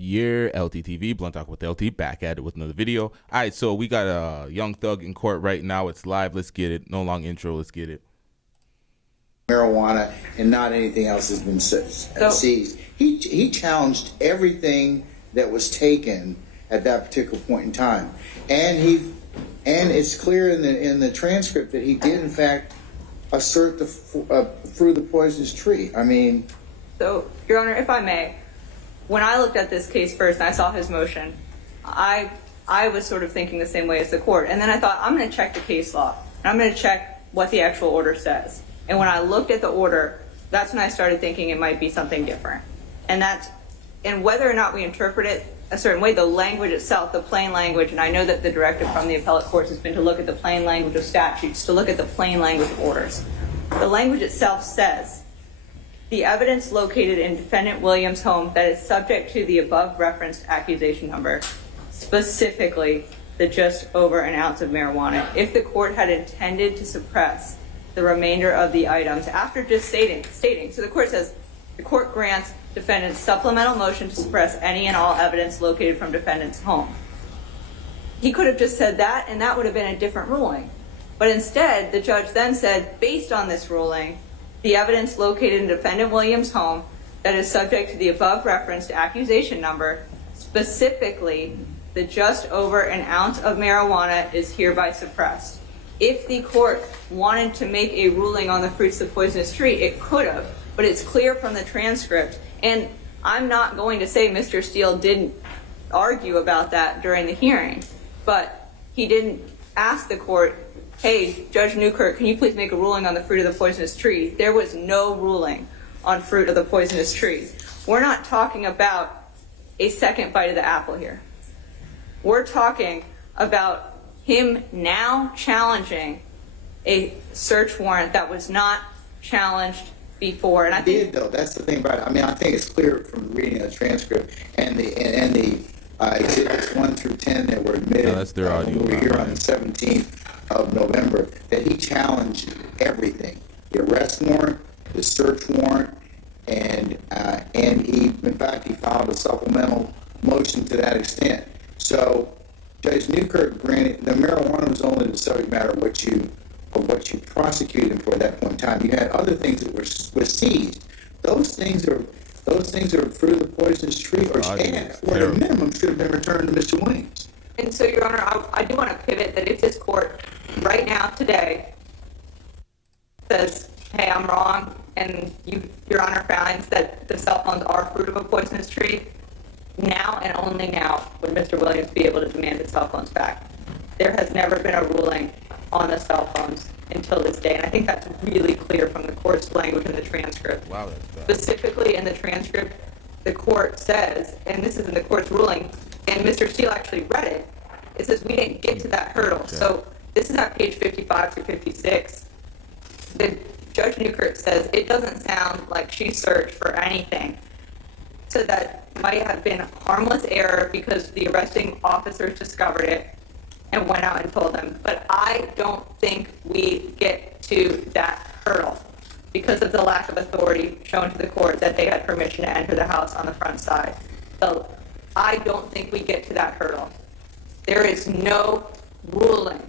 Year LTTV, Blunt Talk with LT, back at it with another video. All right, so we got a Young Thug in court right now. It's live. Let's get it. No long intro. Let's get it. Marijuana and not anything else has been seized. He challenged everything that was taken at that particular point in time, and it's clear in the transcript that he did in fact assert the fruit of the poisonous tree. I mean, so Your Honor, if I may. When I looked at this case first and I saw his motion, I was sort of thinking the same way as the court. And then I thought, I'm going to check the case law. And I'm going to check what the actual order says. And when I looked at the order, that's when I started thinking it might be something different. And whether or not we interpret it a certain way, the language itself, the plain language, and I know that the directive from the appellate courts has been to look at the plain language of statutes, to look at the plain language of orders. The language itself says, the evidence located in defendant Williams' home that is subject to the above referenced accusation number, specifically the just over an ounce of marijuana. If the court had intended to suppress the remainder of the items after just stating, so the court says, the court grants defendant's supplemental motion to suppress any and all evidence located from defendant's home. He could have just said that, and that would have been a different ruling. But instead, the judge then said, based on this ruling, the evidence located in defendant Williams' home that is subject to the above referenced accusation number, specifically the just over an ounce of marijuana, is hereby suppressed. If the court wanted to make a ruling on the fruits of the poisonous tree, it could have, but it's clear from the transcript. And I'm not going to say Mr. Steele didn't argue about that during the hearing, but he didn't ask the court, hey, Judge Newkirk, can you please make a ruling on the fruit of the poisonous tree? There was no ruling on fruit of the poisonous tree. We're not talking about a second bite of the apple here. We're talking about him now challenging a search warrant that was not challenged before. And I think though, that's the thing about it. I mean, I think it's clear from reading the transcript and the exhibits 1 through 10 that were admitted. No, that's their audio. We were here on the 17th of November, that he challenged everything: the arrest warrant, the search warrant, and he, in fact, he filed a supplemental motion to that extent. So Judge Newkirk granted the marijuana was only the subject matter of what you prosecuted him for at that point in time. You had other things that were seized. Those things are fruit of the poisonous tree, or at a minimum should have been returned to Mr. Williams. And so, Your Honor, I do want to pivot that if this court right now today says, hey, I'm wrong, and Your Honor finds that the cell phones are fruit of a poisonous tree, now and only now would Mr. Williams be able to demand his cell phones back. There has never been a ruling on the cell phones until this day, and I think that's really clear from the court's language in the transcript. Wow, that's bad. Specifically in the transcript, the court says, and this is in the court's ruling, and Mr. Steele actually read it, it says we didn't get to that hurdle. Okay. So this is on page 55 through 56. The Judge Newkirk says it doesn't sound like she searched for anything. So that might have been harmless error because the arresting officers discovered it and went out and told them. But I don't think we get to that hurdle because of the lack of authority shown to the court that they had permission to enter the house on the front side. So I don't think we get to that hurdle. There is no ruling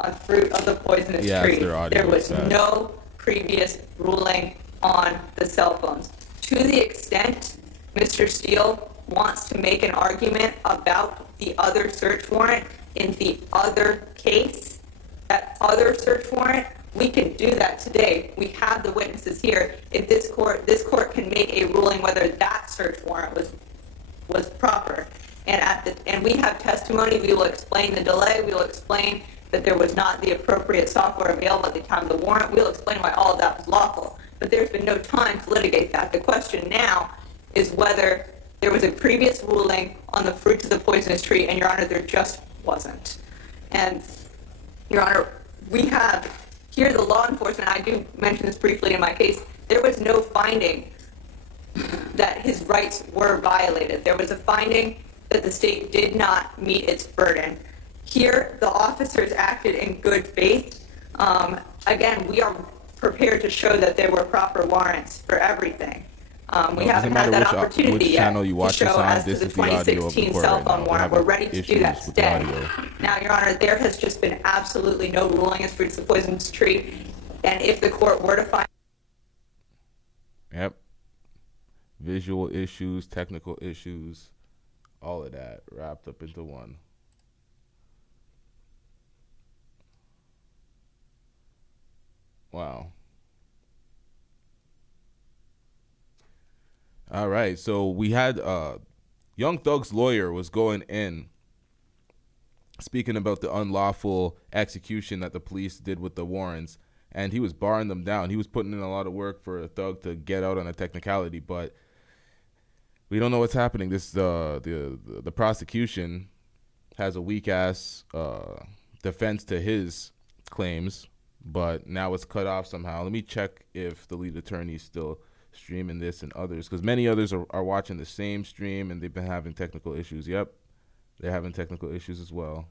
on fruit of the poisonous tree. There was no previous ruling on the cell phones. To the extent Mr. Steele wants to make an argument about the other search warrant in the other case, that other search warrant, we can do that today. We have the witnesses here. If this court can make a ruling whether that search warrant was proper. And we have testimony. We will explain the delay. We will explain that there was not the appropriate software available at the time of the warrant. We'll explain why all of that was lawful. But there's been no time to litigate that. The question now is whether there was a previous ruling on the fruits of the poisonous tree, and Your Honor, there just wasn't. And Your Honor, we have here the law enforcement, I do mention this briefly in my case, there was no finding that his rights were violated. There was a finding that the state did not meet its burden. Here, the officers acted in good faith. Again, we are prepared to show that there were proper warrants for everything. We No, it haven't doesn't had matter that opportunity which yet channel you to watch this show on. as to This the is the audio of the 2016 court cell right phone now. warrant. We're ready to do that Issues with the today. audio. Now, Your Honor, there has just been absolutely no ruling as fruits of the poisonous tree, and if the court were to find Yep. Visual issues, technical issues, all of that wrapped up into one. Wow. All right. So we had Young Thug's lawyer was going in speaking about the unlawful execution that the police did with the warrants, and he was barring them down. He was putting in a lot of work for a thug to get out on a technicality, but we don't know what's happening. This the prosecution has a weak ass defense to his claims, but now it's cut off somehow. Let me check if the lead attorney is still streaming this and others, because many others are watching the same stream and they've been having technical issues. Yep, they're having technical issues as well.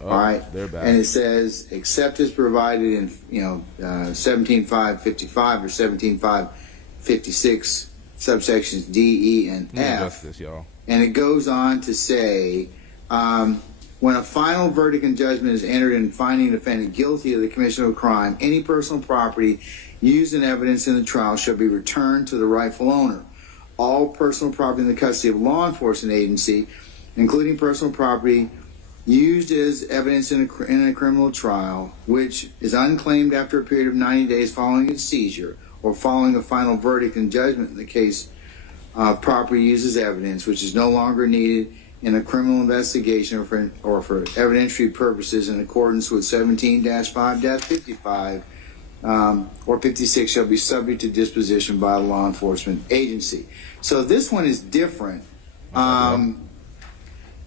All right, they're back. and it says, except as provided in 17.555 or 17.556 subsections D, E, and Let me adjust F. this, y'all. And it goes on to say, when a final verdict and judgment is entered in finding the defendant guilty of the commission of a crime, any personal property used in evidence in the trial shall be returned to the rightful owner. All personal property in the custody of law enforcement agency, including personal property used as evidence in a criminal trial, which is unclaimed after a period of 90 days following its seizure or following a final verdict and judgment in the case of property used as evidence, which is no longer needed in a criminal investigation or for evidentiary purposes in accordance with 17-5-55 or 56 shall be subject to disposition by a law enforcement agency. So this one is different,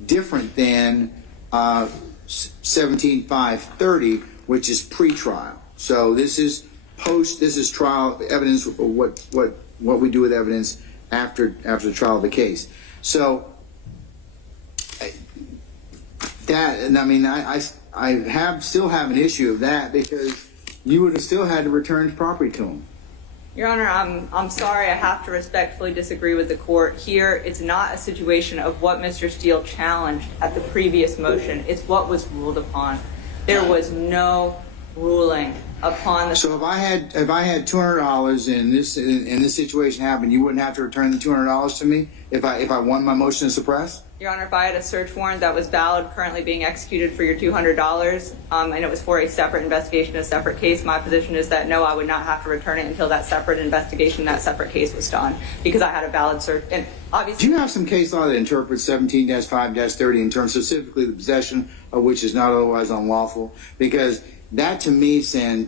different than 17.530, which is pre-trial. So this is this is trial evidence, what we do with evidence after the trial of the case. So that, and I mean, I still have an issue of that, because you would have still had to return property to him. Your Honor, I'm sorry, I have to respectfully disagree with the court. Here, it's not a situation of what Mr. Steele challenged at the previous motion. It's what was ruled upon. There was no ruling upon the... So if I had $200 and this situation happened, you wouldn't have to return the $200 to me if I won my motion to suppress? Your Honor, if I had a search warrant that was valid, currently being executed for your $200, and it was for a separate investigation, a separate case, my position is that no, I would not have to return it until that separate investigation, that separate case was done, because I had a valid search. And obviously, do you have some case law that interprets 17-5-30 in terms specifically the possession of which is not otherwise unlawful? Because that to me says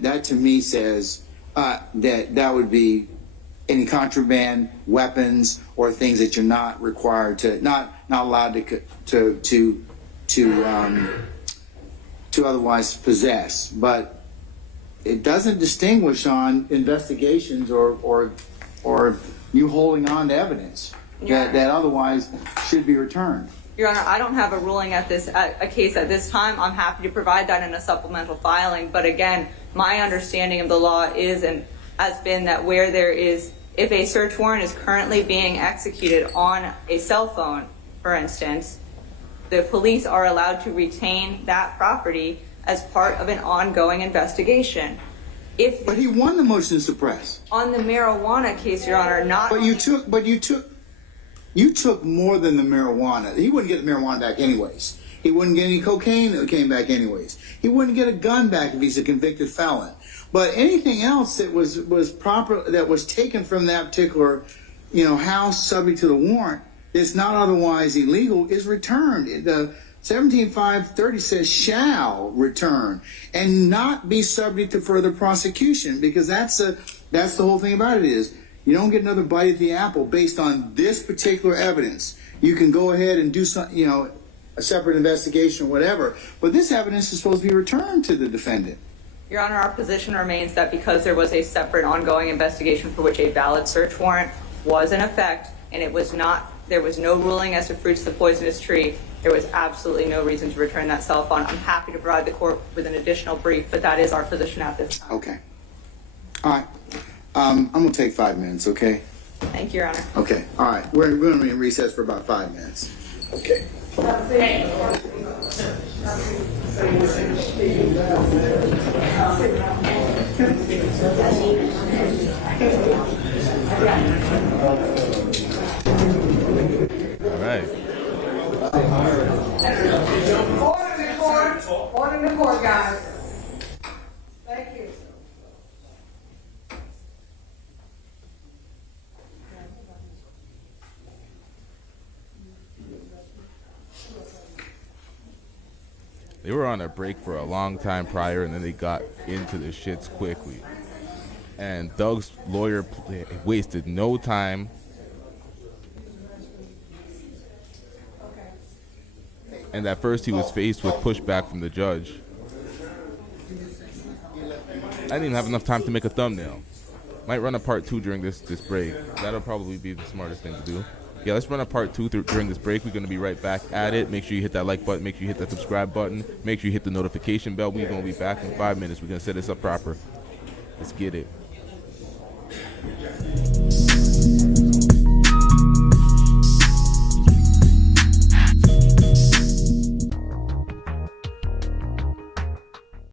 that would be any contraband, weapons, or things that you're not required to, not allowed to otherwise possess. But it doesn't distinguish on investigations or you holding on to evidence that otherwise should be returned. Your Honor, I don't have a ruling at a case at this time. I'm happy to provide that in a supplemental filing. But again, my understanding of the law is and has been that where there is, if a search warrant is currently being executed on a cell phone, for instance, the police are allowed to retain that property as part of an ongoing investigation. But he won the motion to suppress. On the marijuana case, Your Honor, not. But you took more than the marijuana. He wouldn't get the marijuana back anyways. He wouldn't get any cocaine that came back anyways. He wouldn't get a gun back if he's a convicted felon. But anything else that was proper, that was taken from that particular, house subject to the warrant, that's not otherwise illegal, is returned. The 17.530 says shall return and not be subject to further prosecution, because that's the whole thing about it is you don't get another bite at the apple based on this particular evidence. You can go ahead and do some, a separate investigation or whatever, but this evidence is supposed to be returned to the defendant. Your Honor, our position remains that because there was a separate ongoing investigation for which a valid search warrant was in effect, and there was no ruling as to fruits of the poisonous tree, there was absolutely no reason to return that cell phone. I'm happy to provide the court with an additional brief, but that is our position at this time. Okay. All right. I'm gonna take 5 minutes, okay? Thank you, Your Honor. Okay, all right. We're gonna be in recess for about 5 minutes. Okay. All right. Order in the court, guys. Thank you. They were on a break for a long time prior, and then they got into the shits quickly. And Doug's lawyer wasted no time. And at first, he was faced with pushback from the judge. I didn't even have enough time to make a thumbnail. Might run a part 2 during this break. That'll probably be the smartest thing to do. Yeah, let's run a part 2 during this break. We're going to be right back at it. Make sure you hit that like button. Make sure you hit that subscribe button. Make sure you hit the notification bell. We're going to be back in 5 minutes. We're going to set this up proper. Let's get it.